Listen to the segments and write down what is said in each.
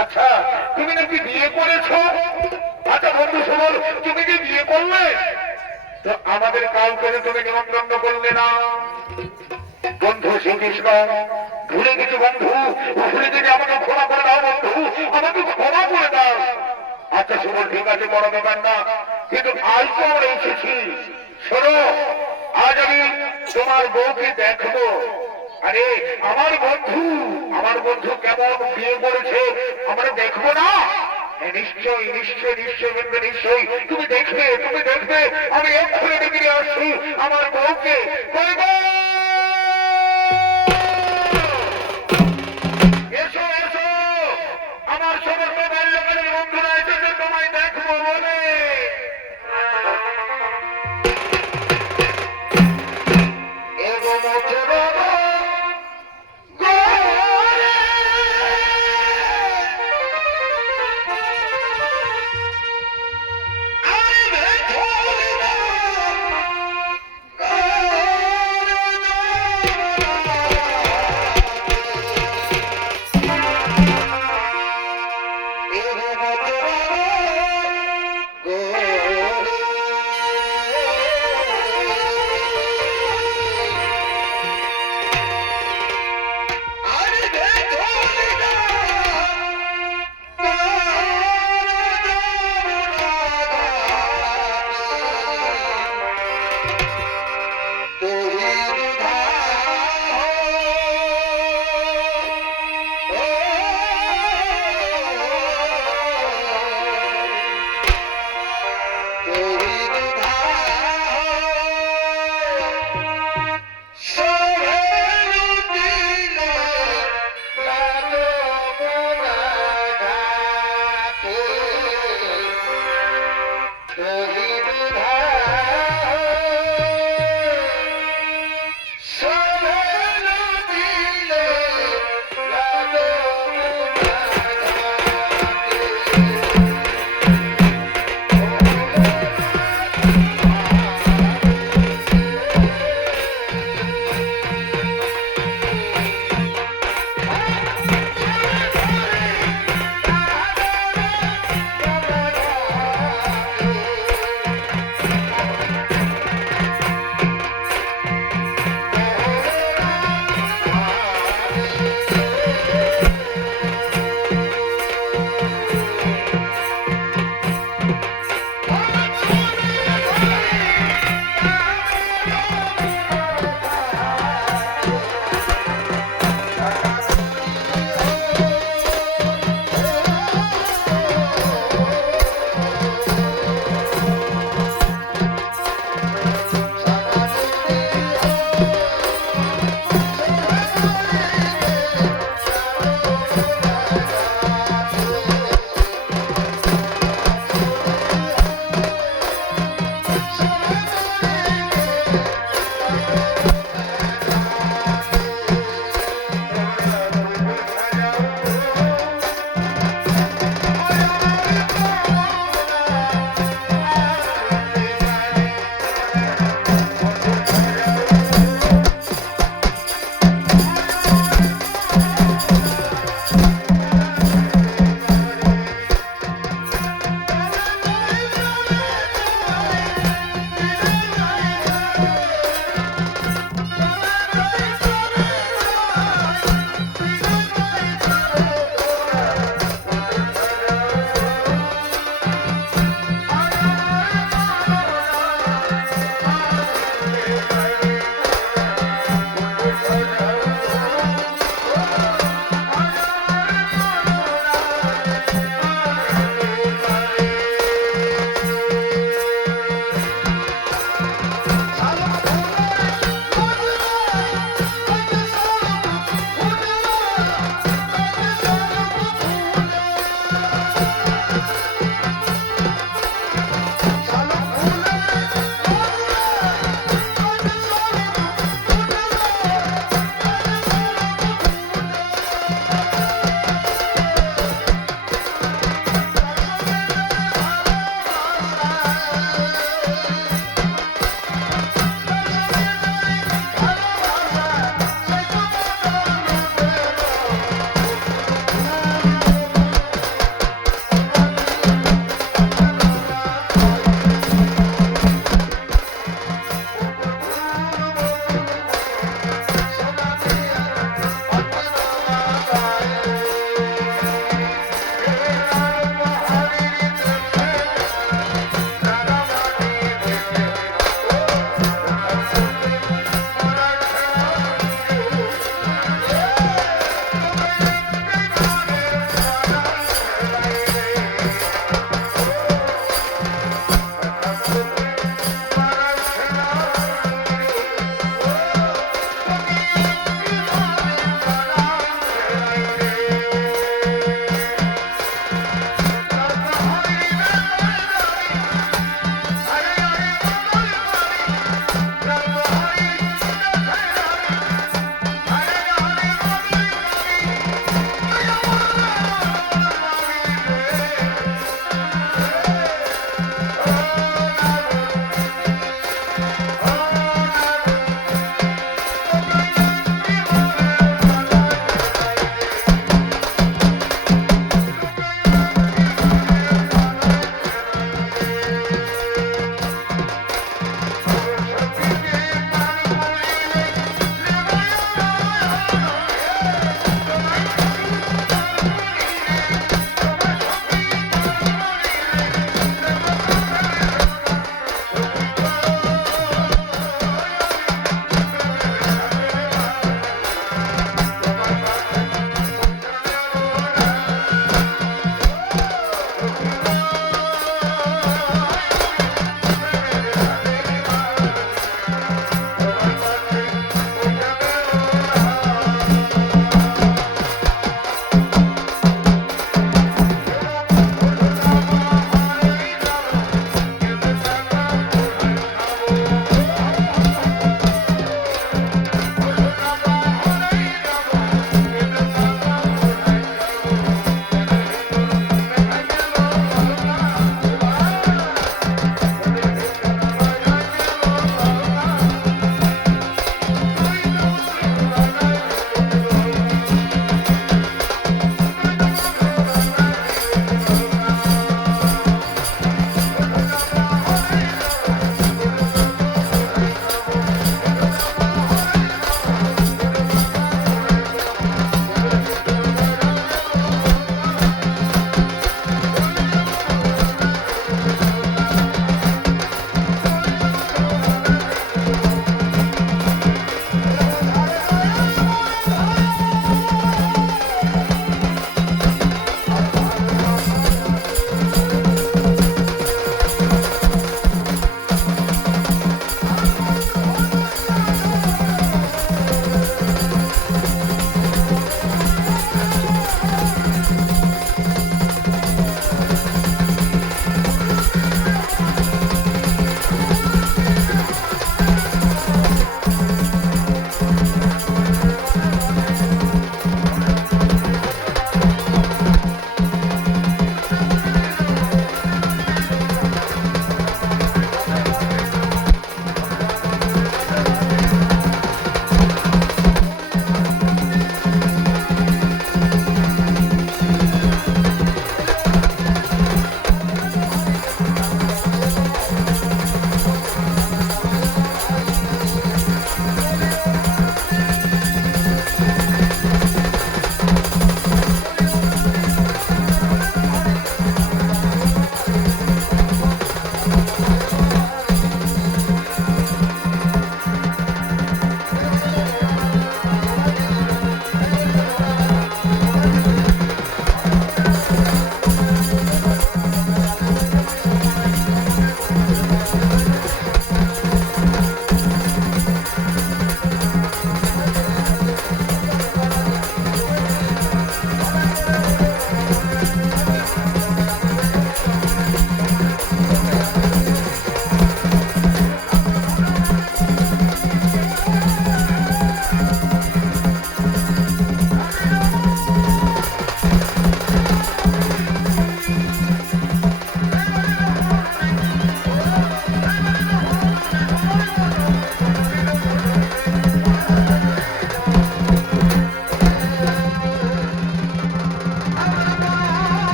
আচ্ছা, তুমি নাকি বিয়ে করেছো? আচ্ছা বন্ধু সুবল, তুমি যে বিয়ে করলে, তো আমাদের কাউকে তুমি নিমন্ত্রণ করলে না। বন্ধু শ্রীকৃষ্ণ, ভুলে গেছি বন্ধু, ভুলে গেছি, আমাকে ক্ষমা করে দাও বন্ধু, আমাকে ক্ষমা করে দাও। আচ্ছা সুবল, ঠিক আছে, বড় ব্যাপার না, কিন্তু আজ তো আমরা এসেছি। শোনো, আজ আমি তোমার বউকে দেখবো। আরে আমার বন্ধু কেমন বিয়ে করেছে আমরা দেখবো না? নিশ্চয়ই নিশ্চয়ই নিশ্চয়ই বন্ধু, নিশ্চয়ই তুমি দেখবে, তুমি দেখবে। আমি এক্ষুনি ডেকে নিয়ে আসছি আমার বউকে। কই গো? এসো এসো, আমার সমস্ত বাল্যকালের বন্ধুরা এসেছে তোমায় দেখবো বলে। এগো মোছে বাবা গোরে, আমি ভেতরে গোরে,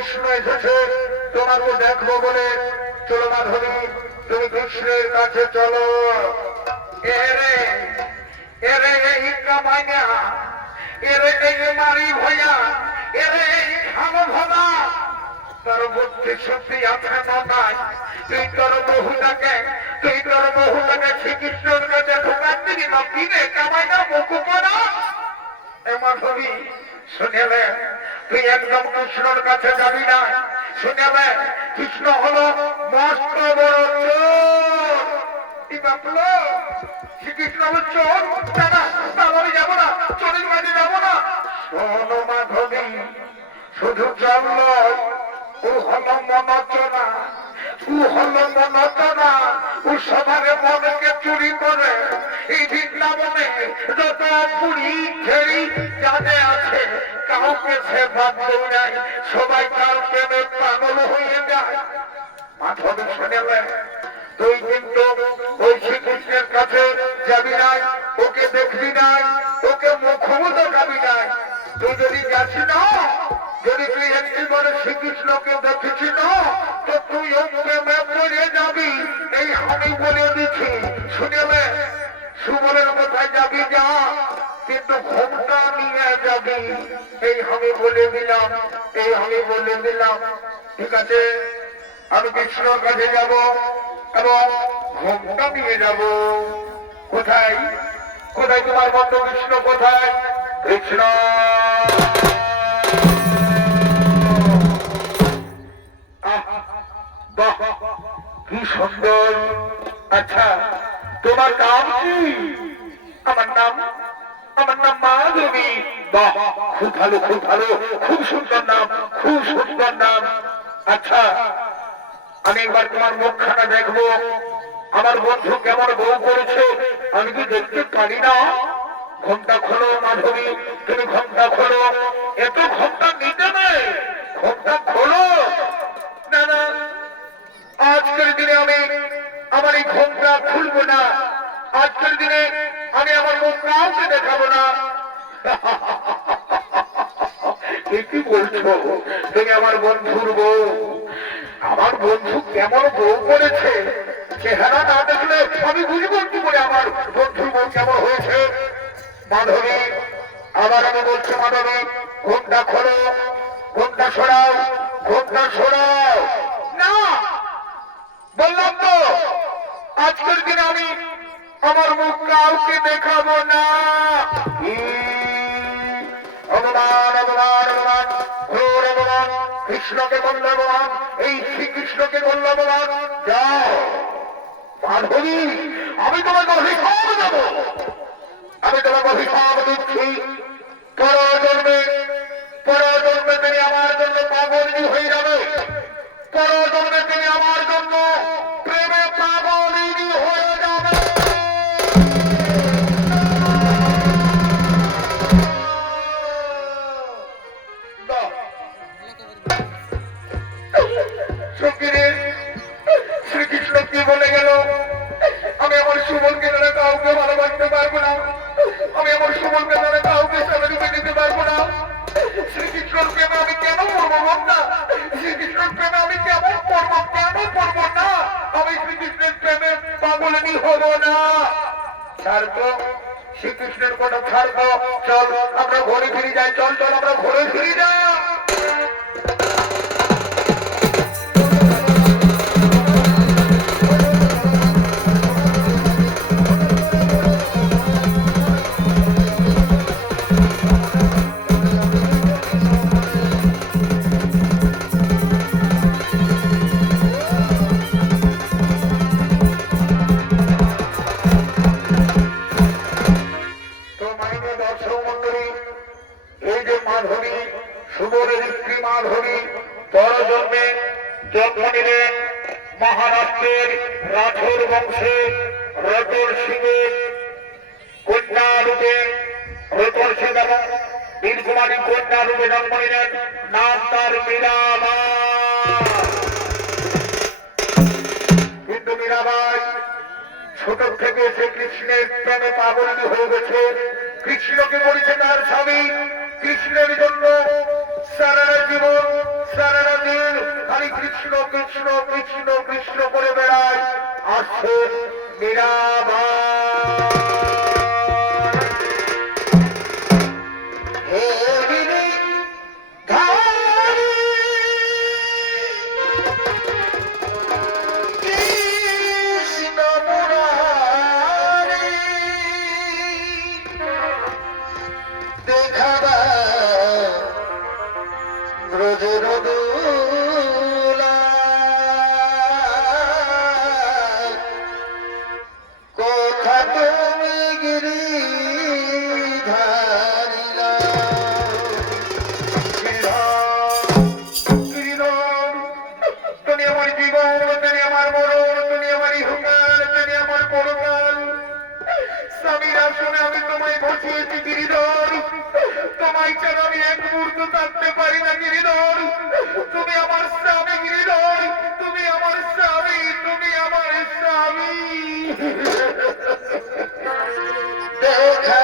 কৃষ্ণ এসেছে তোমাকে দেখবো বলে। চলো মাধবী, তুমি কৃষ্ণের কাছে চলো। এরে এরে এই কামাইনা, এরে এই মারি ভয়া, এরে এই ভালো ভাবা, তোর বুদ্ধি সত্যি আছে না নাই? তুই তোর বহুটাকে শ্রীকৃষ্ণের কাছে ঢোকার দিবি না কিনে কামাইনা মুকুপনা। এ মাধবী শুনেলে, তুই একদম কৃষ্ণর কাছে যাবি না। শুনেলে, কৃষ্ণ হলো মস্ত বড় চোর। কি বাপলো, শ্রীকৃষ্ণ হলো চোর? না, আমি যাবো না, চোরের কাছে যাবো না। শোনো মাধবী, শুধু চল নয়, ও হলো মনচনা, ও সবার মনকে চুরি করে। এই বৃন্দাবনে যত পুরী ছেড়ি যাদের আছে, কাউকে সে বাদ দেয়, সবাই তার প্রেমে পাগল হয়ে যায়। মাধবী শুনেলেন, তুই কিন্তু ওই শ্রীকৃষ্ণের কাছে যাবি নাই, ওকে দেখবি নাই, ওকে মুখও দেখাবি নাই। তুই যদি যাস না, যদি তুই একটিবারে শ্রীকৃষ্ণকে দেখেছি না, তো তুই ওকে পড়ে যাবি, এই আমি বলে দিচ্ছি। শুনেলে, সুবলের কোথায় যাবি যা, কিন্তু ঘোমটা নিয়ে যাবি, এই আমি বলে দিলাম, এই আমি বলে দিলাম। ঠিক আছে, আমি কৃষ্ণর কাছে যাব এবং ঘোমটা নিয়ে যাব। কোথায় কোথায় তোমার বন্ধু কৃষ্ণ কোথায়? কৃষ্ণ কি সুন্দর। আচ্ছা, তোমার নাম কি? আমার নাম মাধবী। বাহ, খুব ভালো, খুব ভালো, খুব সুন্দর নাম, খুব সুন্দর নাম। আচ্ছা, আমি একবার তোমার মুখখানা দেখবো, আমার বন্ধু কেমন বউ করেছে আমি কি দেখতে পারি না? ঘোমটা খোলো মাধবী, তুমি ঘোমটা খোলো। এত ঘোমটা নিতে নেই, ঘোমটা খোলো। না না, আজকের দিনে আমি আমার এই ঘোমটা খুলবো না। আজকের দিনে আমি আমার মুখ কাউকে দেখাবো না। কি বলছো? তুমি আমার বন্ধুর বউ। আমার বন্ধু কেমন বউ করেছে, চেহারা না দেখলে আমি বুঝবো কি করে আমার বন্ধুর বউ কেমন হয়েছে। মাধবী, আবার আমি বলছি মাধবী, ঘোমটা খোলো, ঘোমটা সরাও, ঘোমটা সরাও। না, বললাম তো আজকের দিনে আমি আমার মুখ কাউকে দেখাবো না। অপমান, অপমান, অপমান, ঘোর অপমান, কৃষ্ণকে করল অপমান, এই শ্রীকৃষ্ণকে করল অপমান। যাও মাধবী, আমি তোমাকে অভিশাপ দেব, আমি তোমাকে অভিশাপ দিচ্ছি। পরজন্মে তুমি আমার জন্য পাগলই হয়ে যাবে। পরজন্মে তুমি আমার জন্য প্রেমে পাগলই হয়ে যাবে। শ্রীকৃষ্ণ কি বলে গেল? আমি আমার সুবলকে ধরে কাউকে ভালোবাসতে পারবো না, আমি আমার সুবলকে ধরে কাউকে সামনে রূপে দিতে পারবো না। শ্রীকৃষ্ণর প্রেমে আমি কেন পড়বো না? শ্রীকৃষ্ণর প্রেমে আমি কেমন পড়বো, কেন পড়বো না? আমি শ্রীকৃষ্ণের প্রেমে পাগলিনী হবো না। ছাড়বো শ্রীকৃষ্ণের কথা, ছাড়বো। চল আমরা ঘরে ফিরে যাই, চল চল আমরা ঘরে ফিরে যাই। মহারাষ্ট্রের রাঠোর বংশে রতন সিংহের কন্যা রূপে, রতন সিং এবং বীরকুমারী কন্যা রূপে জন্ম নিলেন। নাম তার মীরাবাই। কিন্তু মীরাবাই ছোট থেকে সে কৃষ্ণের প্রেমে পাগলিনী হয়ে গেছে। কৃষ্ণকে করেছে তার স্বামী। কৃষ্ণের জন্য সারা জীবন সারা দিন খালি কৃষ্ণ কৃষ্ণ কৃষ্ণ কৃষ্ণ করে বেড়ায় আসছেন মীরাবাই। হে গিরিধারী কৃষ্ণ মুরারি দেখা দাও ব্রজের দোলায়, কোথা তুমি গিরিধারী তুমি আমার জীবন, তুমি আমার মরণ, তুমি আমার ইহকাল, তুমি আমার পরকাল। স্বামীরা শুনে আমি তোমায় বসিয়েছি গিরিধর, তোমায় ছাড়া আমি এক মুহূর্ত থাকতে পারি না গিরিধর। তুমি আমার স্বামী গিরিধর, তুমি আমার স্বামী, তুমি আমার স্বামী। দেখা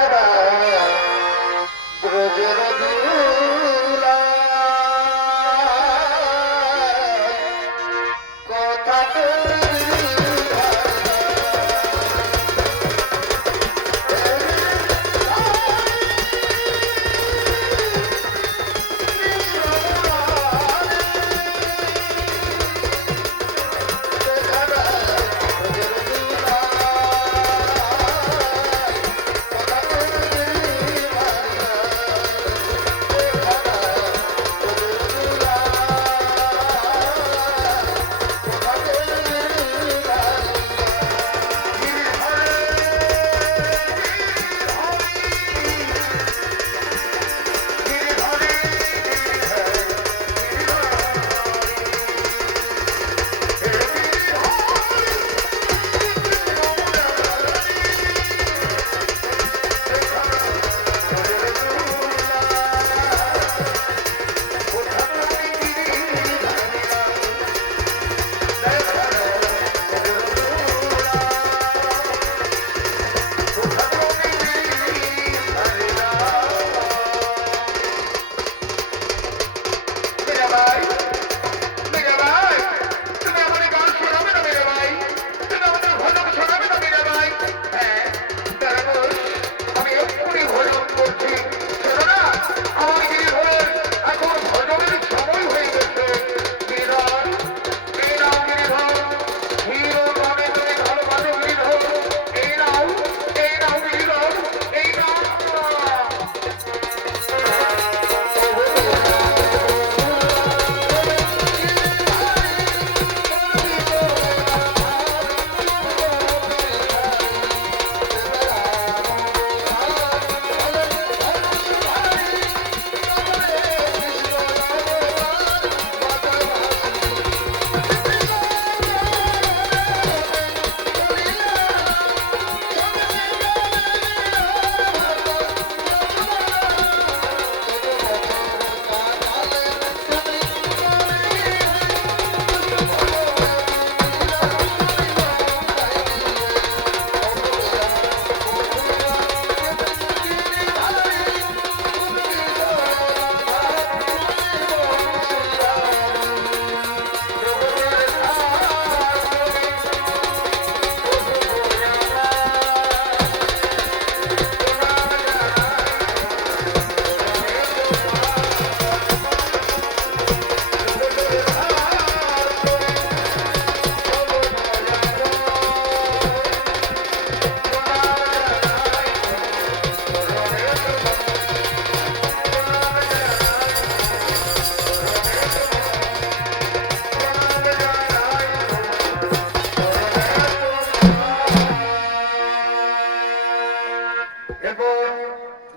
ব্রজের দোলা, কথা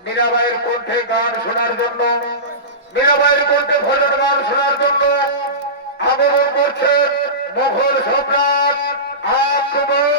মীরাবাইয়ের কণ্ঠে গান শোনার জন্য, মীরাবাইয়ের কণ্ঠে ভজন গান শোনার জন্য আগমন করছেন মুঘল সম্রাট আকবর।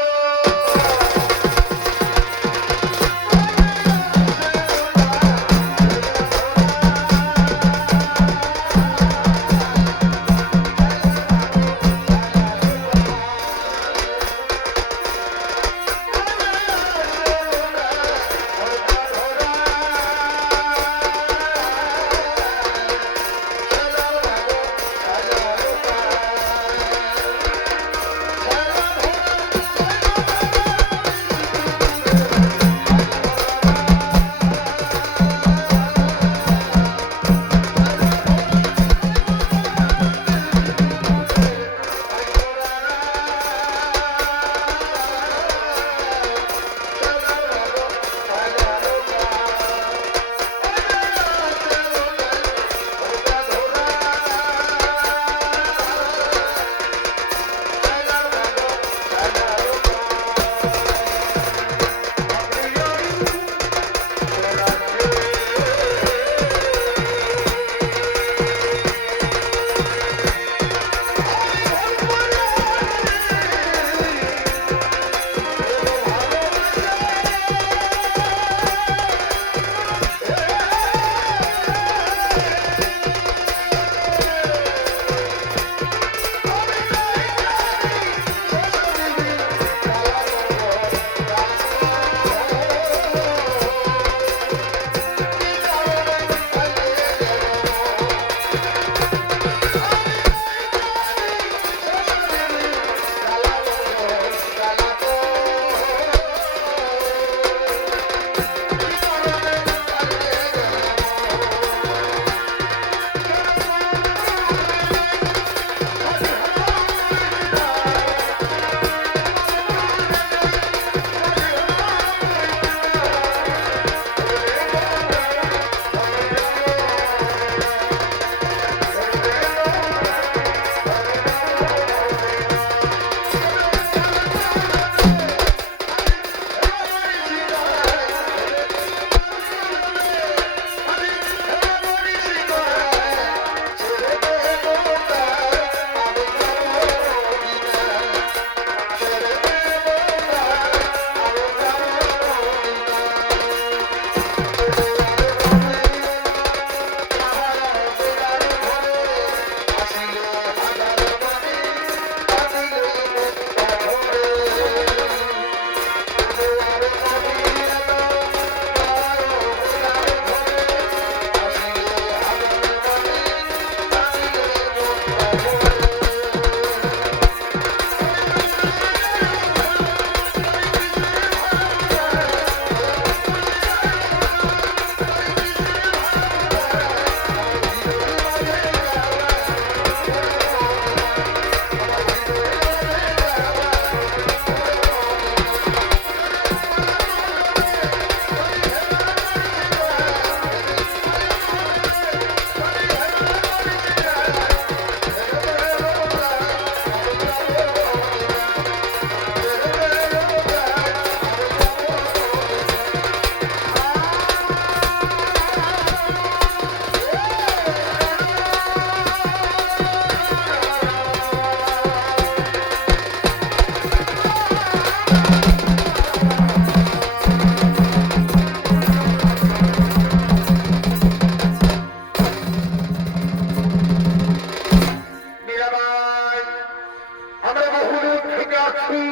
আসছি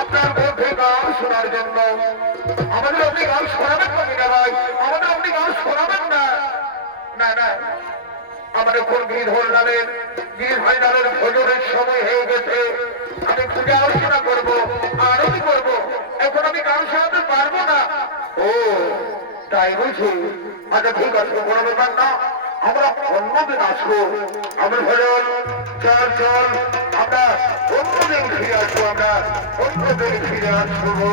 আপনার মধ্যে গান শোনার জন্য। আমাদের আপনি গান শোনাবেন না মিনা ভাই, আমাদের আপনি গান শোনাবেন না। না না, আমাদের কোন গিরিধর নামের গিরি ভাই নামের ভোজনের সময় হয়ে গেছে। আমি পূজা অর্চনা করবো, আরতি করবো, এখন আমি গান শোনাতে পারবো না। ও তাই বুঝি? আচ্ছা ঠিক আছে, কোনো ব্যাপার না, আমরা অন্যদিন আসবো। আমরা ভজন চল চল, আমরা অন্যদিন ফিরে আসবো, আমরা অন্যদিন ফিরে আসবো।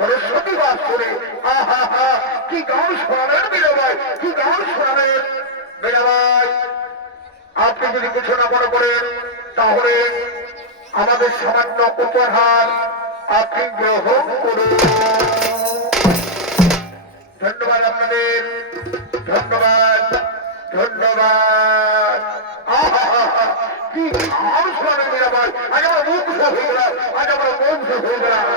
সরস্বতী বাস করে কি গান শোনাবেন মীরাবাই, কি গান শোনাবেন মীরাবাই। আপনি যদি কিছু না মনে করেন তাহলে আমাদের সামান্য উপহার আপনি গ্রহণ করুন। ধন্যবাদ আপনাদের, ধন্যবাদ ধন্যবাদ। কি গান শোনাবেন মীরাবাই, আজ আমার মুগ্ধ হয়ে গেলাম, আজ আমার মুগ্ধ হয়ে গেলাম।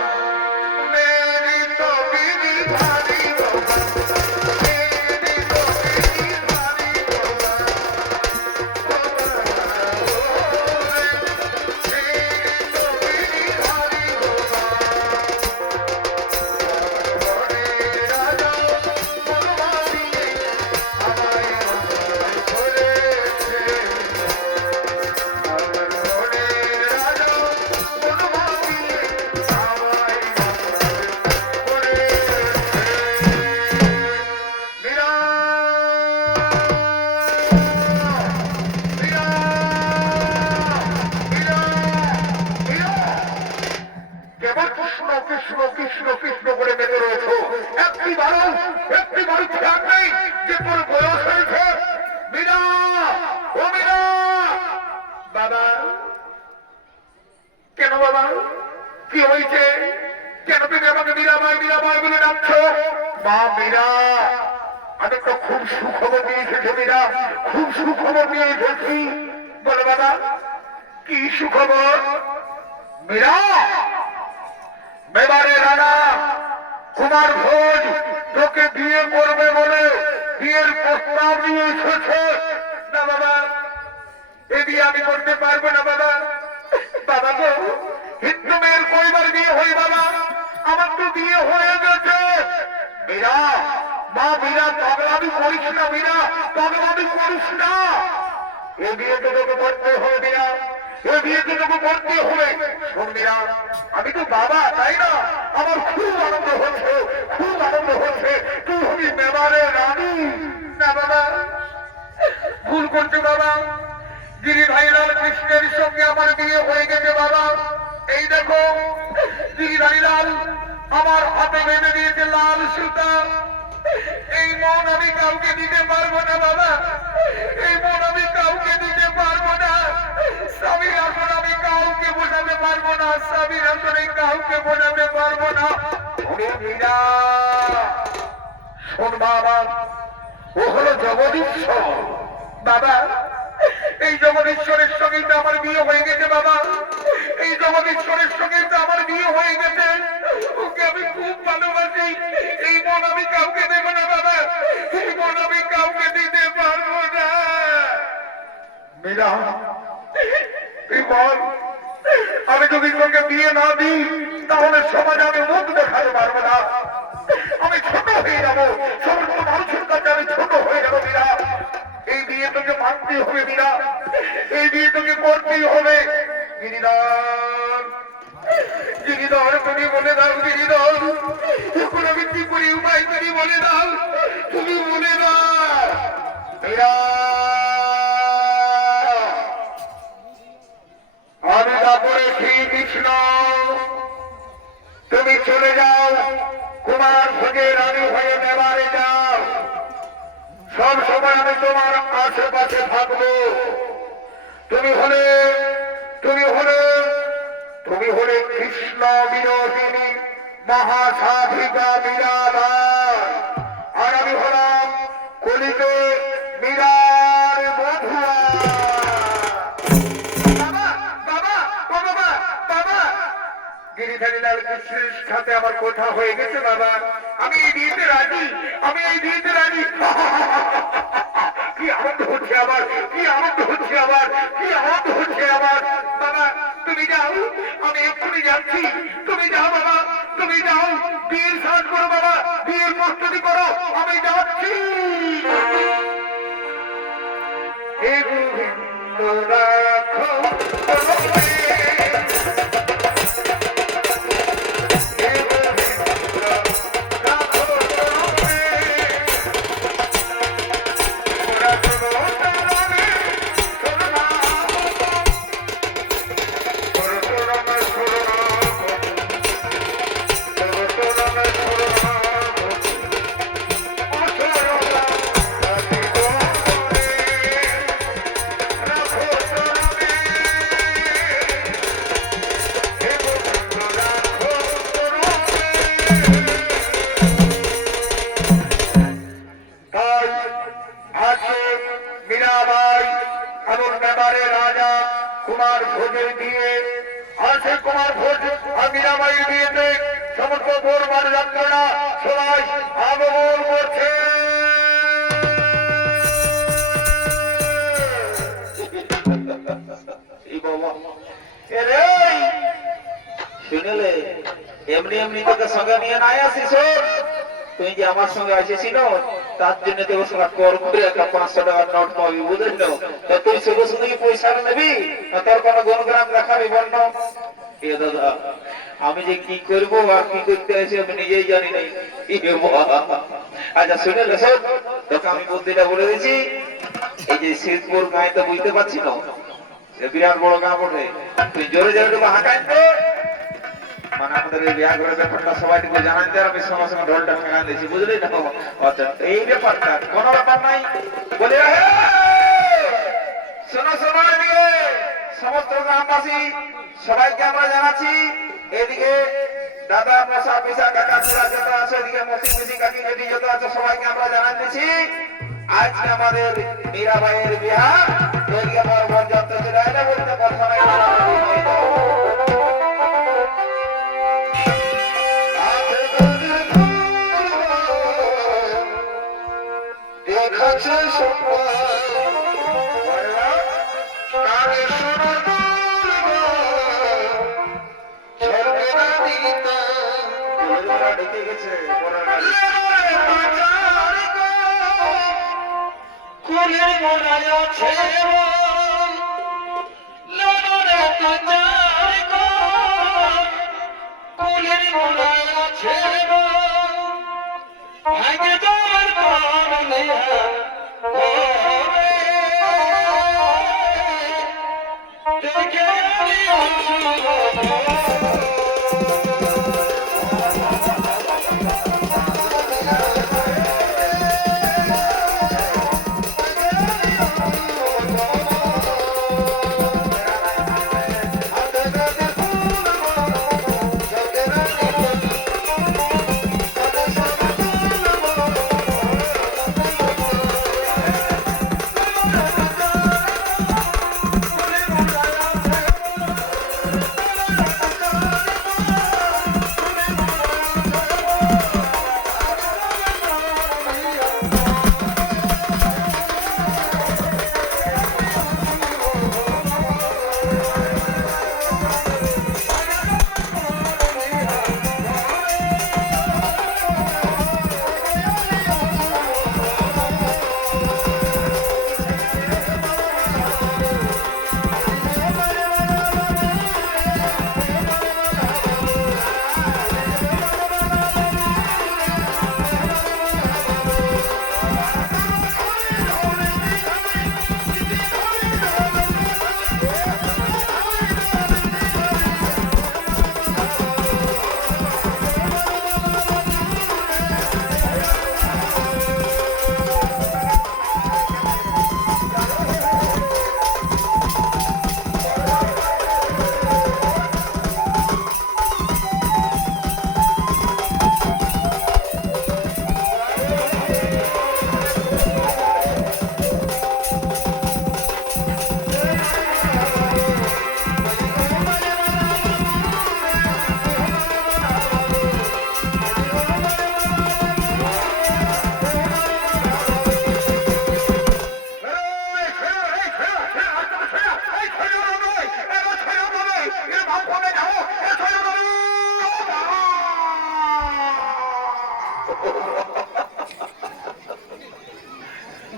খুব সুখবর নিয়ে এসেছে মীরা, খুব সুখবর নিয়ে এসেছি। বলো বাবা কি সুখবর? মীরা, মেবারে রানা কুমার ভোজ তোকে বিয়ে করবে বলে বিয়ের প্রস্তাব নিয়ে এসেছে। না বাবা, এ বিয়ে আমি করতে পারবো না বাবা। বাবা গো, হিন্দু মেয়ের কয়বার বিয়ে হয় বাবা? আমার তো বিয়ে হয়ে গেছে। মীরা, মা মীরা পাগলামি করিস না, মীরা পাগলামি করিস না। এ বিয়ে তো তোকে করতে হবে মীরা, এ বিয়ে তো তোকে করতে হবে। শোন মীরা, আমি তো বাবা, তাই না? আমার খুব আনন্দ হচ্ছে, খুব আনন্দ হচ্ছে। তুই হবি মেবারের রানী। না বাবা, ভুল করছো বাবা। গিরিধারীলাল কৃষ্ণের সঙ্গে আমার বিয়ে হয়ে গেছে বাবা। এই দেখো গিরিধারীলাল আমার হাতে বেঁধে দিয়েছে লাল সুতা। এই মন আমি কাউকে দিতে পারবো না বাবা, এই মন আমি কাউকে দিতে পারবো না। স্বামীর আসন আমি কাউকে বোঝাতে পারবো না, স্বামীর আসনে কাউকে বোঝাতে পারবো না। মীরা শোন বাবা, ও হলো জগদীশ্বর বাবা। এই জগদীশ্বরের সঙ্গে তো আমার বিয়ে হয়ে গেছে বাবা, এই জগদীশ্বরের সঙ্গে তো আমার বিয়ে হয়ে গেছে। ওকে আমি খুব ভালোবাসি, এই মন আমি কাউকে দেবো না বাবা, এই মন আমি কাউকে দিতে পারবো না। মীরা তুই বল, আমি যদি তোকে বিয়ে না দিই তাহলে সমাজে আমি মুখ দেখাতে পারবো না, আমি ছোট হয়ে যাবো, সমস্ত মানুষের কাছে আমি ছোট হয়ে যাবো। মীরা এই বিয়ে তোকে মানতেই হবে মীরা, এই বিয়ে তোকে করতেই হবে। গিরিধর, গিরিধর তুমি বলে দাও, গিরিধর এখন আমি কি করি উপায়, তুমি বলে দাও, তুমি বলে দাও। মীরা আমি তারপরে শ্রীকৃষ্ণ, তুমি চলে যাও কুমার ভোজে রানী হয়ে মেবারে যাও, সব সময় আমি তোমার আশেপাশে থাকবো। তুমি হলে তুমি হলে তুমি হলে কৃষ্ণ বিনোদিনী মহাসাধিকা মীরাবাই, আর আমি হলাম কলিতে মীরার বধুয়া। বাবা বাবা ও বাবা বাবা, গিরিধারীলাল কৃষ্ণের সাথে আমার কথা হয়ে গেছে বাবা, আমি এই বিয়েতে রাজি, আমি এই বিয়েতে রাজি। কি আনন্দ হচ্ছে আবার, কি আনন্দ হচ্ছে আবার, কি আনন্দ হচ্ছে আবার। বাবা তুমি যাও, আমি এক্ষুনি যাচ্ছি, তুমি যাও বাবা, তুমি যাও, বিয়ের সাজ করো বাবা, বিয়ের প্রস্তুতি করো, আমি যাচ্ছি। হে গোবিন্দ রাখো কুমার ভোজের বিয়ে, আর সেই কুমার ভোজ আর মীরাবাইয়ের বিয়েতে সমস্ত বোরবার যাত্রীরা সবাই আগমন করছে। শুনলে এমনি এমনি তোকে সঙ্গে নিয়ে নাই আসিস, তুই যে আমার সঙ্গে আসিস তার জন্য তোর সঙ্গে কর করে একটা 500 টাকার নোট পাবি, বুঝলি তো? তুই শুধু শুধু কি পয়সা নেবি, তোর কোনো গুণগ্রাম দেখাবি বন্য? এ দাদা আমি যে কি করবো আর কি করতে আছি আমি নিজেই জানি নাই। আচ্ছা শুনলে শোন, তোকে আমি বুদ্ধিটা বলে দিয়েছি। এই যে শীতপুর গায়ে তো বুঝতে পারছি না, বিরাট বড় গা বটে, তুই জোরে জোরে ঢুকে হাঁটাইতে মানে আমাদের এই বিয়া ঘরের ব্যাপারটা সবাইকে জানাইতে, আমি সঙ্গে সঙ্গে ঢোলটা ফেঙা দিয়েছি, বুঝলি না? আচ্ছা এই ব্যাপারটা কোনো ব্যাপার নাই বলে শোনো শোনো, এদিকে সমস্ত গ্রামবাসী সবাইকে আমরা জানাচ্ছি, এদিকে দাদা মশা পিসা কাকা ছেড়া যত আছে, এদিকে মসি পিসি কাকি কাকি যত আছে সবাইকে আমরা জানাচ্ছি আজকে আমাদের মীরাবাইয়ের বিয়া। এদিকে আমার বরযাত্রী ছিল না বলতে কথা নাই, ডেকে গেছে মনায় আছে লালন একটা চাই গো কুলের মনায় আছে ভাগে যাওয়ার কারণে দেখে আমি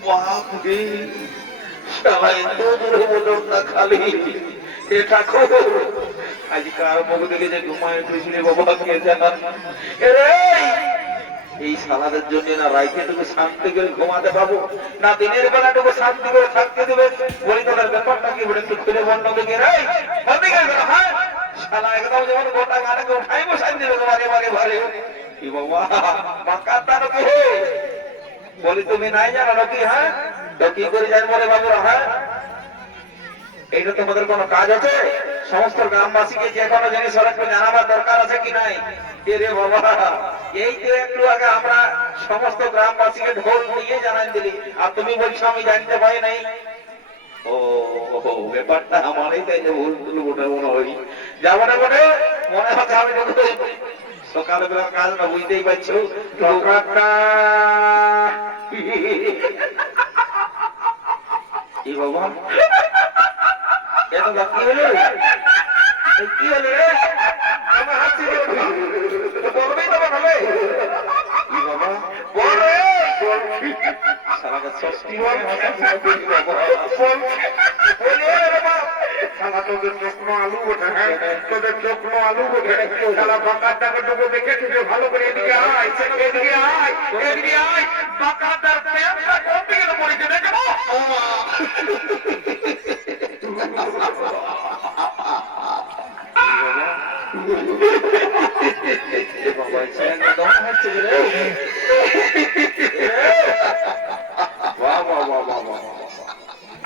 বাপরে শালা এত দূরে বলুন না খালি এ ঠাকুর আজকাল মুখ দেখে যে ঘুমায় উঠেছিলে বাবা কে জানান এই শালাদের জন্য না রাইতেটুকু শান্তি করে ঘুমাতে পাবো না দিনের বেলাটুকু শান্তি করে থাকতে দেবে বলি তোদের ব্যাপারটা কি বলে একটু খুলে বন্ধ দেখে রে বন্ধ করে গেল হ্যাঁ শালা একদম যেমন গোটা গাটাকে উঠাই বসাই দিল বারে বারে বারে কি বাবা মাকাতার কি বলি তুমি নাই জানো নাকি হ্যাঁ তো কি করে জানবো রে বাবুরা হ্যাঁ এইটা তোমাদের কোনো কাজ আছে সমস্ত গ্রামবাসীকে যে কোনো জিনিস একটু জানাবার দরকার আছে কি নাই রে বাবা এই তো একটু আগে আমরা সমস্ত গ্রামবাসীকে ঢোল দিয়ে জানাই দিলি আর তুমি বলছো আমি জানতে পারি নাই ও ব্যাপারটা আমারই তাই যে ভুল ভুল ওটা মনে হয় যাবো না বলে মনে হচ্ছে আমি সকালবেলার কাজ না বুঝতেই পারছো কি বাবা এত কি হলো কি হলো রে আমার হাসি বলবেই তো ভালো কি বাবা বলে শালাকে ষষ্ঠী হয় তোদের চোখনো আলু ওঠে হ্যাঁ তোদের চোখনো আলু ওঠে সারা বাঁকারটাকে তোকে দেখেছি ভালো করে এদিকে আয় এদিকে আয় এদিকে আয় বাঁকারটার প্যান্টটা কোন দিকে পড়েছে দেখো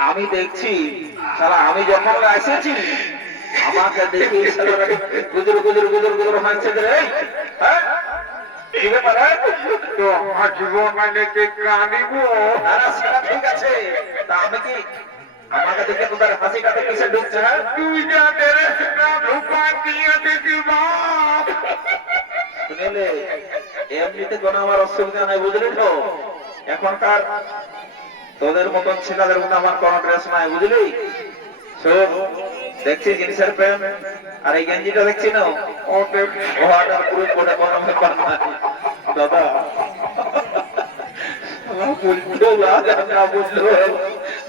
আমি দেখছি সারা আমি যখন এসেছি আমাকে দেখে গুজর গুজর গুজর গুজর হাসছে রে হ্যাঁ কি ব্যাপার তো হাসিব মানে কাঁদিব সেটা ঠিক আছে তা আমি কি আমাকে দেখে তোদের হাসিটাতে কিসে ঢুকছে হ্যাঁ তুই যা ধোকা দিয়ে দেখি বাপ শুনেলে এমনিতে কোনো আমার অসুবিধা নাই বুঝলি তো এখনকার তোদের মতন ছেলেদের মধ্যে আমার কোনো ড্রেস নাই বুঝলি শোন দেখছি জিনিসের প্রেম আর এই গেঞ্জিটা দেখছি না ওটার পুরো কোটা কোনো ব্যাপার নাই দাদা বুঝলো না বুঝলো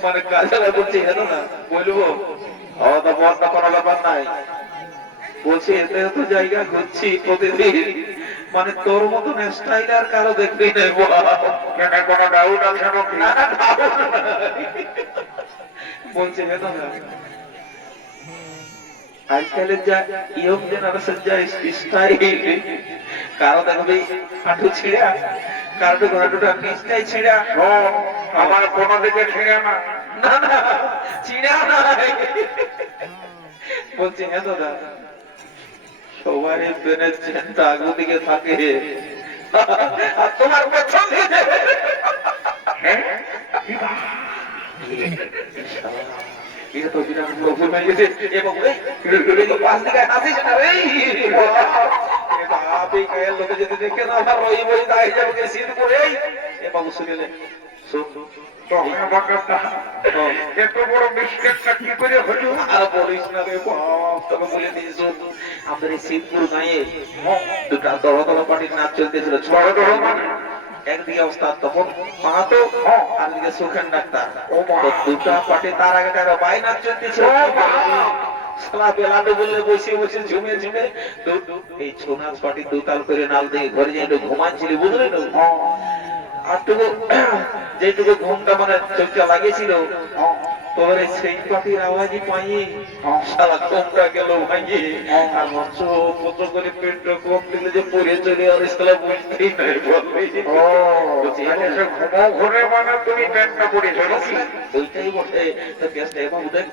মানে কাজে করছি জানো না বলবো আমার তো মনটা কোনো ব্যাপার নাই বলছি এতে তো জায়গা ঘুরছি প্রতিদিন মানে তোর মতন স্টাইল আর কারো দেখতেই নাই কেন কোনো ডাউট আছে নাকি? বলছি জানো না আজকালের যা ইয়ং জেনারেশন যা স্টাইল কারো দেখবে হাঁটু ছিঁড়া কারো ঘোড়াটুটা নিচটাই ছিঁড়া শোন, আমার কোনো দিকে ছিঁড়ে না। না না ছিঁড়া নাই বলছি হ্যাঁ দাদা সবারই পেনের চেনটা আগু দিকে থাকে আর তোমার পেছন দিকে হ্যাঁ? এটা তো বিরাট বড় ভুল হয়ে গেছে এবং এই পাশ দিকে আসিস না রে বাপ এই গায়ের লোকে যদি দেখে না আমার ওই বই দাঁড়িয়ে যাবে শীত করে এ বাবু শুনেলে শোন তো আমাকে এত বড় মিস্টেকটা কি করে হলো? আর বলিস না রে বাপ তবে বলে দিস আমাদের এই শীতপুর গাঁয়ে দুটা দড়দড় পার্টির নাচ চলতেছিল বড় বড় মানে? একদিকে ওস্তাদ তপন মাহাতো আর দিকে সুখেন ডাক্তার ও মা। তো দুটা পার্টি তার আগে তার বাই নাচ চলতেছিল ও মা। সালা বেলাতে বললে বসে বসে ঝুমে ঝুমে এই ছৌ নাচ পার্টি দুতাল করে নাল দিয়ে ঘরে যাই ঘুমাচ্ছিলি বুঝলি না আরটুকু যেটুকু ঘুমটা মানে চোখটা লাগিয়েছিল তোর সেই পাখির আওয়াজই পাই সারা ঘুমটা গেল ভাইয়ে আর মঞ্চ পত্র করে পেটটা কম দিলে যে পড়ে চলে আর ইসলা বুঝতেই নাই বলবি ও, মানে সে ঘুমো ঘুরে মানে তুমি প্যান্টটা পরেছো নাকি? ওইটাই বটে তো কেসটা এবার বুঝেন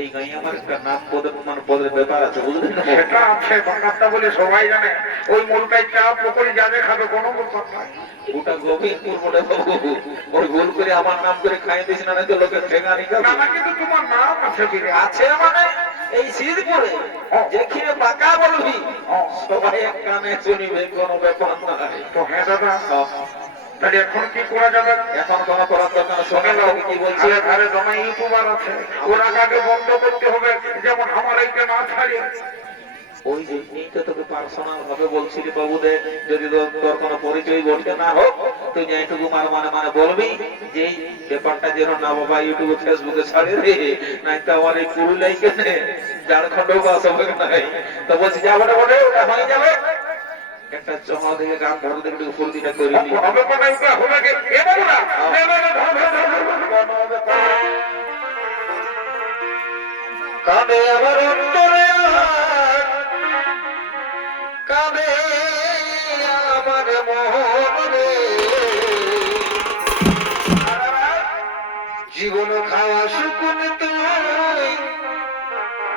এই গাঁয়ে আমার একটা নাম পদের মানে পদের ব্যাপার আছে বুঝলেন না সেটা আছে, বাংলাটা বলে সবাই জানে। ওই মুলটাই চা পকড়ি যাবে খাবে কোনো ব্যাপার নাই। ওটা গভীরপুর বলে বাবু ওই ভুল করে আমার নাম করে খাই দিস না তো লোকের ঠেঙা নিকা না না, কিন্তু তোমার নাম আছে বিরে। আছে মানে এই শীতপুরে যেখানে বাঁকা বলবি সবাই এক কানে শুনিবে কোনো ব্যাপার নাই তো হ্যাঁ দাদা, তাহলে এখন কি করা যাবে? এখন কোন করার দরকার নেই। শোনে শোনো, কি বলছি ঘরে ঘরে দমে ইউটিউবার আছে, ওরা কাকে বন্ধ করতে হবে, যেমন আমার এইটা না ছাড়ে। ওই যে এইটা তোকে পার্সোনাল ভাবে বলছিলি বাবু দে যদি তোর কোনো পরিচয় বলতে না হোক তুই যেটুকু মানে মানে বলবি যে এই ব্যাপারটা যেন না বাবা ইউটিউবে ফেসবুকে ছাড়ে রে নাই তো আমার এই পুরুলাই কেনে ঝাড়খণ্ড বাস হবে নাই তো বলছি যাবো না বলে ওটা হয়ে যাবে একটা চমা থেকে গান ধরো দেখে একটু ফুল দিটা করে নি হবে কোথায় উঠে হবে কে? এ বাবু না, এ বাবু না, ধর, ধর, ধর, ধর, ধর। কাঁদে আমার অন্তরে কাঁদে আমার মনে জীবন খাওয়া শুকুন তুই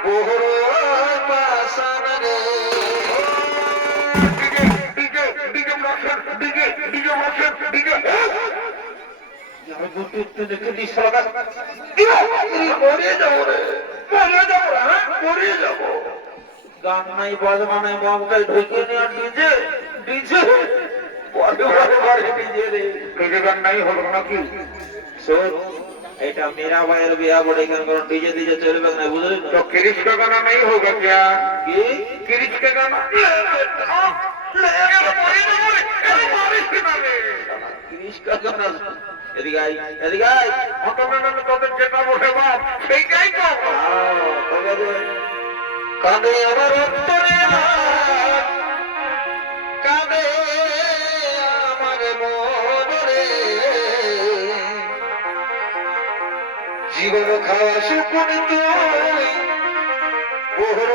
বড় পাশান রে ডিজে, ডিজে বক্সের, ডিজে, ডিজে বক্সের, ডিজে। আমি গুটু দেখে দিস সরকার মরিয়ে যাবো রে মরিয়ে যাবো হ্যাঁ মরিয়ে যাবো গান নাই বাজনা নাই বাবুকে ঢুকে নিয়ে ডিজে ডিজে বড় বড় ডিজে রে ডিজে গান নাই হলো নাকি? শোন এটা মেরা ভাইয়ের বিয়া বড় এখানে কোনো ডিজে ডিজে চলবে না বুঝলি तो না किरिच का गाना नहीं होगा क्या? কি किरिच का गाना? কৃষ্ণ গান এদিকে আই এদিকে আই তোদের যেটা বলে বাপ সেইটাই তো। কাঁদে আমার অন্তরে কাঁদে আমার মনে জীবন খাওয়া শুকুন তুই বড়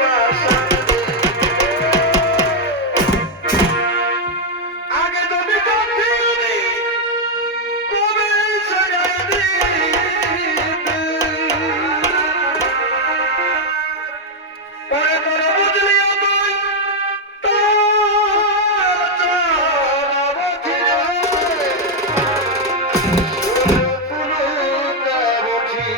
পাশান রে। আগে তুমি জানতি কবে সাজাই দিতে পরে পরে বুঝলি আমায় তোর চরণাবধি রে পুলকাবধি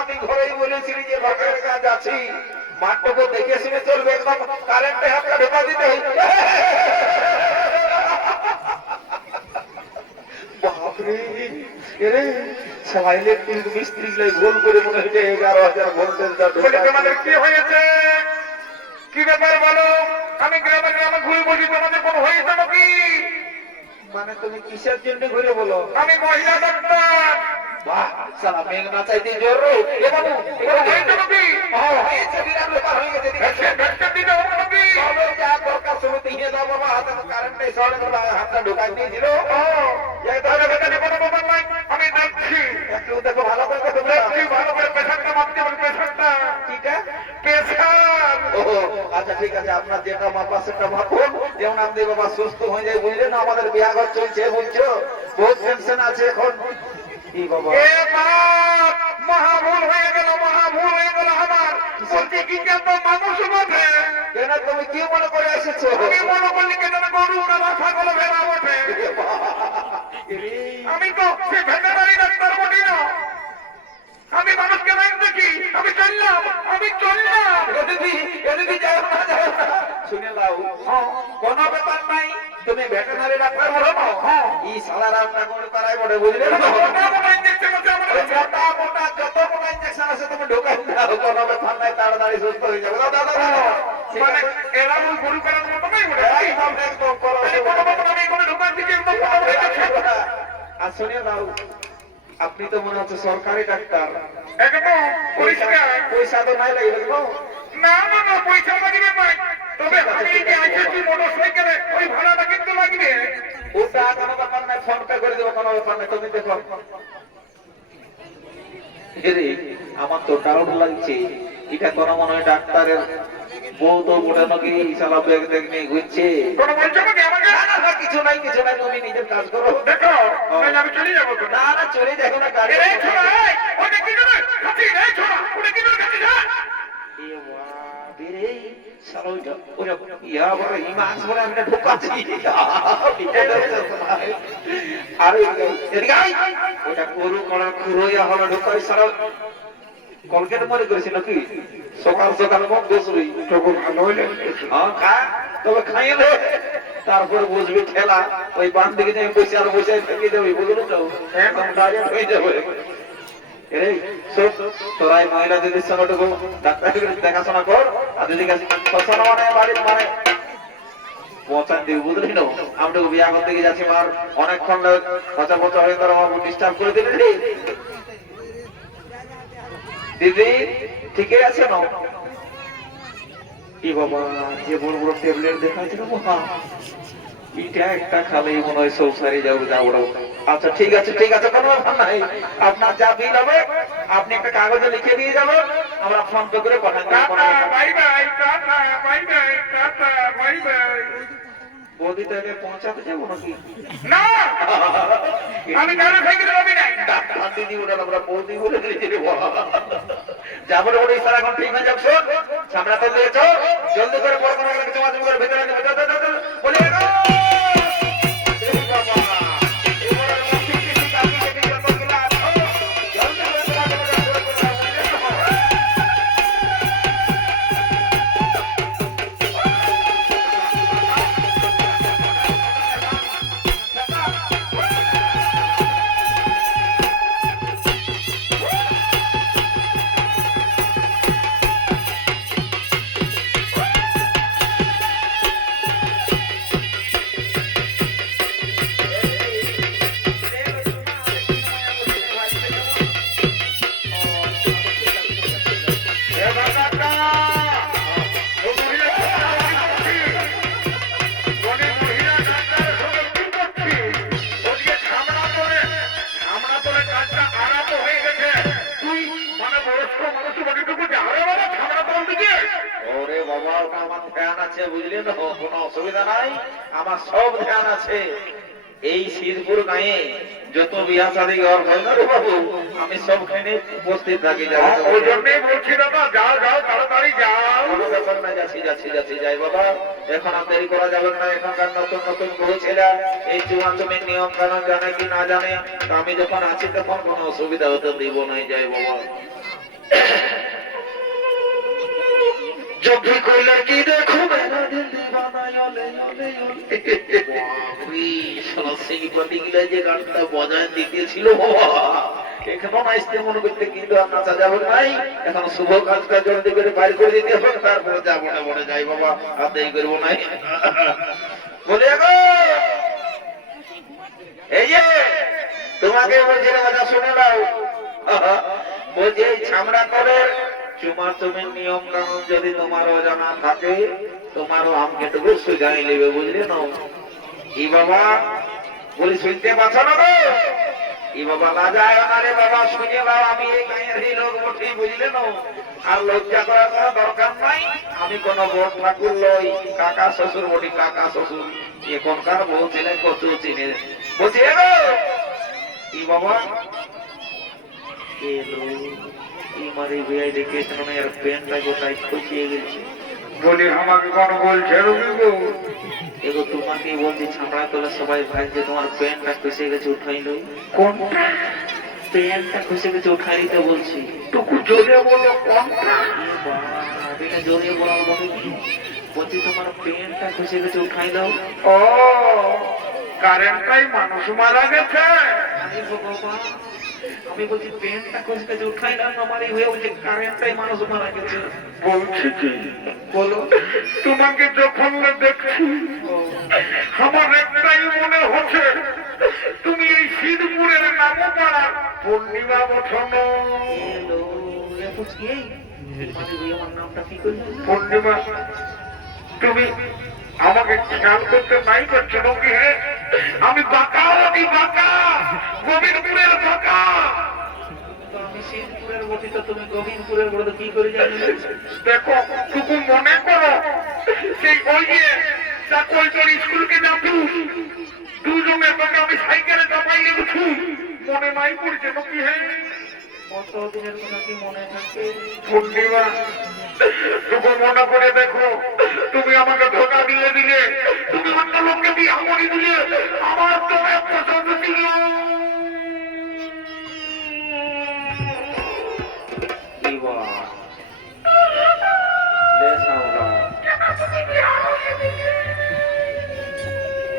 আমি ঘরেই বলেছিলি যে ভাগের কাজ আছে মাঠটাকে দেখে শুনে চলবে একদম কারেন্টে হাতটা ঢোকা দিতে বাপরে এরে সবাই ইলেকট্রিক মিস্ত্রি ভুল করে মনে হচ্ছে 11,000 ভোল্টেজ তোমাদের কি হয়েছে? কি ব্যাপার বলো? আমি গ্রামে গ্রামে ঘুরে বলি, তোমাদের কোনো হয়েছে নাকি? মানে তুমি কিসের জন্য ঘুরে বলো? আমি মহিলা ডাক্তার। বাহ সালা মেঘনা চাইতে জোর রে এ বাবু কোনো হয়েছে নাকি? হয়েছে বিরাট ব্যাপার হয়ে গেছে ভ্যাকসিন দিতে হবে নাকি? তবে যা দরকার সময় দিয়ে দাও বাবা হাতে কারেন্ট নেই শর্ট করে হাতটা ঢোকাই দিয়েছিল তাহলে বেটাকে কোনো ব্যাপার নাই, আমি দেখছি। একটু দেখো ভালো করে দেখো দেখছি ভালো করে পেশেন্টটা মাপতে হবে, পেশেন্টটা ঠিক আছে পেশেন্ট। ও আচ্ছা ঠিক আছে আপনার যেটা মাপা সেটা মাপুন যেমন আপনি বাবা সুস্থ হয়ে যায় বুঝলেন আমাদের বিয়া ঘর চলছে বুঝছো বহুত টেনশন আছে এখন কি বাবা এ বাপ, মহাভুল হয়ে গেল, মহাভুল হয়ে গেল আমার। বলছি কি কেন মানুষ বটে? কেন তুমি কি মনে করে এসেছো আমি মনে করলি কেন গরু না মাথা গুলো ভেড়া বটে? আমি তো সে ভেটেনারি ডাক্তার বটি না। আমি মানুষকে মাইন দেখি, আমি চললাম, আমি চললাম। এদিকে যাও না শুনে লাও কোনো ব্যাপার নাই তুমি ভেটেনারি ডাক্তার বলো না এই সারা রান্না করে করাই বটে বুঝলে না মোটা মোটা ইঞ্জেকশন আছে আমার কাছে। মোটা মোটা যত মোটা ইনজেকশন আছে তুমি ঢোকাই দাও কোনো ব্যাপার নাই তাড়াতাড়ি সুস্থ হয়ে যাবে দাদা দাদা মানে এরা ওই গরু করার মতো নাই বটে? একদম একদম করো তাহলে কোনো ব্যাপার না, আমি কোনো দোকান থেকে একদম কোনো ব্যাপার না। আর শুনে লাও আপনি তো মনে হচ্ছে সরকারি ডাক্তার একদম পরিষ্কার। পয়সা তো নাই লাগবে গো না না না, পয়সা লাগবে না। তবে আমি যে আইছি মোটরসাইকেলে ওই ভাড়াটা কিন্তু লাগবে। ওটা কোনো ব্যাপার নাই ফোন পে করে দেবো কোনো ব্যাপার নাই তুমি দেখো এরে আমার তো ডাউট লাগছে এটা কোনো মনে হয় ডাক্তারের বউ তো মোটা নাকি সালা ব্যাগ ব্যাগ নিয়ে ঘুরছে কোনো বলছো নাকি আমাকে? কিছু নাই তুমি নিজের কাজ করো দেখো, নাহলে আমি চলে যাবো তো। না না চলে দেখো না গাড়ি এই ছোড়া, এই, ওটা কি করে খাচ্ছি? এই ছোড়া, ওটা কি করে খাচ্ছি? হ্যাঁ? এ বাবা রে সালা ওটা ইয়া বড় ইমাস বড় আমি ঢোকাচ্ছি আরে এদিকে আয় ওটা গরু করা খুরইয়া হলো ঢোকাই সারা কলকেট মনে করেছি নাকি সকাল সকাল মত বসবি তবু ভালো হইলে। হ্যাঁ খা তবে খাইলে তারপর বুঝবি ঠেলা ওই বান দিকে যাই বসে আর বসে থেকে যাবি বুঝলো তো একদম ডাইরেক্ট হয়ে যাবে এই সব তোরাই মহিলা দিদির সঙ্গে টুকু ডাক্তার দেখাশোনা কর আর দিদিকে ফসানো মানে বাড়ির মানে পৌঁছান দিবি বুঝলি না আমি তো বিয়া করতে গিয়ে যাচ্ছি মার অনেকক্ষণ কথা কথা হয়ে তোর আমার ডিস্টার্ব করে দিলি রে। দিদি ঠিকই আছে না? কি বাবা যে বড় বড় ট্যাবলেট দেখাচ্ছিল বাবা এটা একটা খালি মনে হয় সব সারি যাবো যাবো। আচ্ছা ঠিক আছে কোনো ব্যাপার নাই, আপনার যা বিল হবে আপনি একটা কাগজে লিখে দিয়ে যাবেন, আমরা ফোন পে করে পাঠান দেব। Bye bye tata bye bye tata bye bye. বৌদি তাকে পৌঁছাতে যাবো নাকি? না আমি কেন সাইকেল রবি নাই। ডাক্তার দিদি ওটা আমরা বৌদি বলে দিয়েছি রে বাবা। যাবো রে ওটা সারা এখন ঠিক হয়ে যাবে। শোন সামনে তো দিয়েছো জলদি করে পড় কোনো কিছু মাঝে করে ভেতরে বলে গো এই বাবা এবারে মুক্তি কিছু কাটি কেটে যত গুলো আছো জলদি করে বুঝলি না কোনো অসুবিধা নাই, আমার সব ধ্যান আছে। এই শীতপুর গায়ে যত বিয়া শাদী ঘর হয় না রে বাবু আমি সবখানে উপস্থিত থাকি। ওই জন্যই বলছি দাদা যাও যাও তাড়াতাড়ি যাও। কোনো ব্যাপার না, যাচ্ছি যাই বাবা, এখন আর দেরি করা যাবে না। এখনকার নতুন নতুন বহু ছেলে এই চুমাচুমির নিয়ম কানুন জানে কি না জানে, তো আমি যখন আছি তখন কোনো অসুবিধা হতে দিব না। যাই বাবা। जब भी कोई लड़की देखो मेरा दिल दीवाना योले योले योले। বাপরে, শালা সেই পাটিগুলো যে গানটা বজায় দিতেছিল বাবা, এখনো নাচতে মনে করতে কিন্তু আর নাচা যাবে নাই। এখন শুভ কাজটা জলদি করে বাইর করে দিতে হবে, তারপরে যাবো না বলে যাই বাবা, আর দেরি করবো নাই। বলে গো এই যে তোমাকে বলছি না মজা শুনে নাও। বলছি এই ছামড়া করে চুমাচুমির নিয়ম কানুন যদি তোমার অজানা থাকে তোমারও আমকেটুকু সুজাই নেবে বুঝলে না। ই বাবা বলি শুনতে পাচ্ছ না গো? ই বাবা লাজায় না রে বাবা, শুনে নাও আমি এই গাঁয়ের এই লোক বটি বুঝলে না। আর লজ্জা করার কোনো দরকার নাই। আমি কোন বড় ঠাকুর লই, কাকা শ্বশুর বটি, কাকা শ্বশুর এখনকার বউ ছেলে কত চিনে। বলছি গো ই বাবা এলো মারি বিয়াই দেখে এর প্যান্টটা গোটাই খুঁচিয়ে গেছে। বলি আমাকে কোন বলছে রবি গো? এগো তোমাকে বলছি ছামড়া তোলা সবাই ভাই যে তোমার প্যান্টটা খুঁজে গেছে উঠাইলো। কোনটা? প্যান্টটা খুঁজে গেছে উঠাই দিতে বলছি। টুকু জোরে বলো কোনটা? এটা জোরে বলার বলে কি বলছি তোমার প্যান্টটা খুঁজে গেছে উঠাই দাও। ও কারেন্টটাই মানুষ মারা গেছে। আরে বাবা আমি বলছি প্যান্টটা খুঁজে গেছে উঠাই দাও, আমার এই হয়ে বলছে কারেন্টটাই মানুষ মারা গেছে। বলছি কি বলো তোমাকে যখন দেখছি আমার একটাই মনে হচ্ছে তুমি এই শীতপুরের নামপাড়ার পূর্ণিমা বঠন। এলো এ বুঝি এই মানে ওই আমার নামটা কি করলি? পূর্ণিমা তুমি আমাকে খেয়াল করতে নাই করছো নাকি? হে আমি বাঁকা অতি বাঁকা গোবিন্দপুরের বাঁকা। তো আমি শীতপুরের বটি, তো তুমি গোবিন্দপুরের বলে তো কি করে জানলে? দেখো টুকু মনে করো সেই ওই যে চাকলচর স্কুলকে যাবো দুজনে তোকে আমি সাইকেলে চাপাই লেগেছি মনে নাই পড়ছে নাকি? হে কত দিনের কথা কি মনে থাকে? পূর্ণিমা টুকু মনে করে দেখো তুমি আমাকে ধোকা দিয়ে দিলে, তুমি অন্য লোককে বিয়ে করে দিলে, আমার তো পছন্দ ছিল। কি বাবা লে সাউলা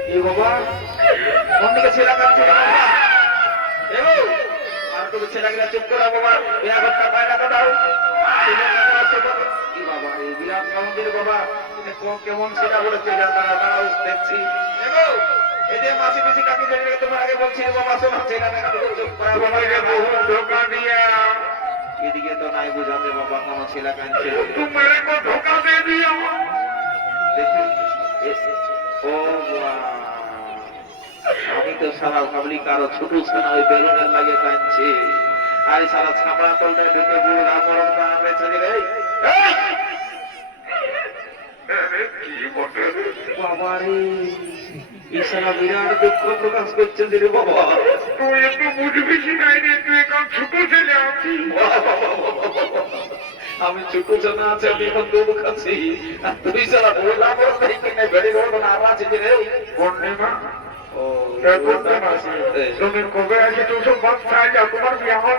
কি বাবা কোন দিকে ছেলে কাছে এগো আর তো ছেলেগুলা চুপ করো বাবা, বিয়া করতে পায়না তো দাও। কি বাবা এই বিরাট সাউন্ডের বাবা কেমন সেটা বলেছে দাঁড়াও দেখছি দেখো এই যে মাসি পিসি কাকি জানি তোমার আগে বলছি রে বাবা শোনো ছেলে দেখা চুপ করা বাবা তোমাকে বহু ধোকা দিয়া এদিকে তো নাই বুঝাতে বাবা কোনো ছেলে কাঁদছে তোমারে কো ধোকা দিয়ে দিয়া দেখি ও বাবা আমি তো সারা ভাবলি কারো ছোট ছেলে ওই বেলুনের লাগে কাঁদছে আর সারা ছাপড়া তলটা ঢুকে বুড়া মরণ না বেচারি রে আরে কি বটে রে? বাবা রে ইশারা বিরাট দুঃখ প্রকাশ করছে রে বাবা তুই একটু বুঝবি নাই রে, তুই এখন ছোট ছেলে আছিস। আমি ছোট জানা আছে আমি এখন দুধ খাচ্ছি আর তুই সারা বুড়া মরণ নাই কিনে বেড়ে রোড না আছে রে পূর্ণিমা ও তুমি কবে এসেছো সব বাচ্চায় যাও, তোমার বিয়ে হওয়া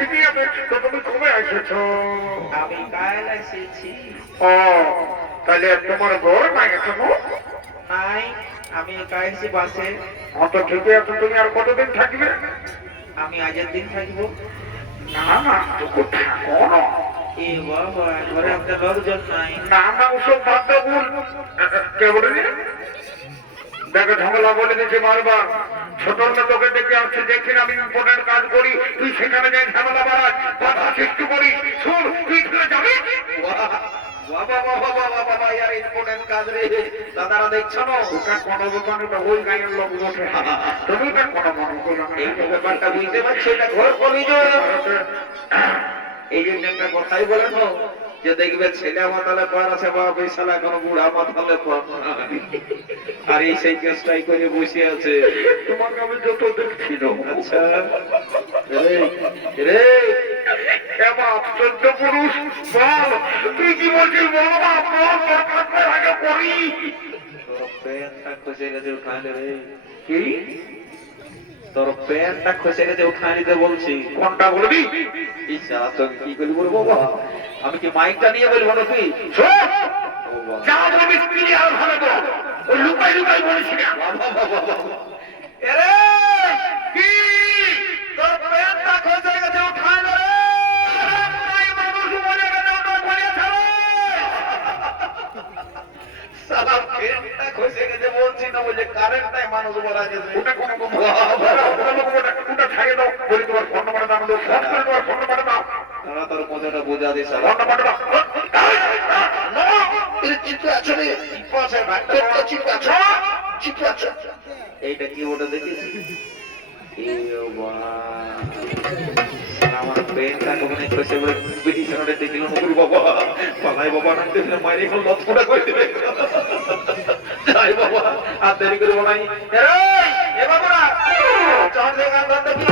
ঠিকই আছে, তো তুমি কবে এসেছো? আমি কাল এসেছি ও তাহলে তোমার বর নাই এখনো? নাই আমি একা এসেছি বাসে অত ঠিকই আছে, তুমি আর কতদিন থাকবে? আমি আজের দিন থাকবো না না তুমি থাকো না। এ বাবা ঘরে আপনার লোকজন নাই না না ওসব বাদ দাও, ভুল কে বলে দিলে? দেখো ঝামেলা বলে দিচ্ছে বারবার, ছোট তোকে ডেকে আসছে, দেখছি আমি ইম্পর্টেন্ট কাজ করি, তুই সেখানে যাই ঝামেলা বাড়াস, কথা সৃষ্টি করিস, শুন তুই ফিরে যাবি? বাবা বাবা বাবা বাবা ইয়ার ইম্পর্টেন্ট কাজ রে দাদারা দেখছো না ওটা কোনো দোকানে তো ওই গায়ের লোক বসে, তুমি তো কোনো মনে করো না। এই তো ব্যাপারটা বুঝতে পারছো এটা ঘর করি এই জন্য একটা কথাই বলে না যে দেখবে ছেলে মাতালে পর আছে বাবা বিশালা কোনো বুড়া মাতালে পর আর এই সেই কেসটাই করে বসে আছে তোমাকে আমি যত দেখছি না, আচ্ছা রে রে এবার আশ্চর্য পুরুষ বল, তুই কি বলছিস বল বাপ, বল, তোর কাজটা আগে করি। তোর প্যান্টটা খসে গেছে উঠানে রে কি? তোর প্যান্টটা খসে গেছে উঠানে নিতে বলছি কোনটা বলবি? ইচ্ছা তো কি করি বলবো বাবা আমি কি মাইকটা নিয়ে বলবো না তুই শোন, ও বাবা যা বলবি ক্লিয়ার ভালো বল, ওই লুকাই লুকাই বলিস না। এরে কি? তোর প্যান্টটা খসে গেছে উঠানে রে তাই মানুষ বলে গেলে ওটা বলে ছাড়ো। সালা প্যান্টটা খসে গেছে বলছি না বলে কারেন্টটাই মানুষ বলা গেছে ওটা কোনো ওটা ছাড়িয়ে দাও, বলি তোমার ফোন নাম্বার দাও, ফোন করে তোমার ফোন নাম্বার দাও, তারা তোর মজাটা বোঝা দিস ফোন নাম্বার দাও। এইটা কি ওটা দেখিস আমার পেনটা কখনো খসে পড়ে পিটিশনে দেখলাম ওর বাবা পালাই বাবা না দেখলে মাইরে এখন লতফটা করে দিবে যাই বাবা আর দেরি করবো নাই এ বাবা চল দোকান বন্ধ কি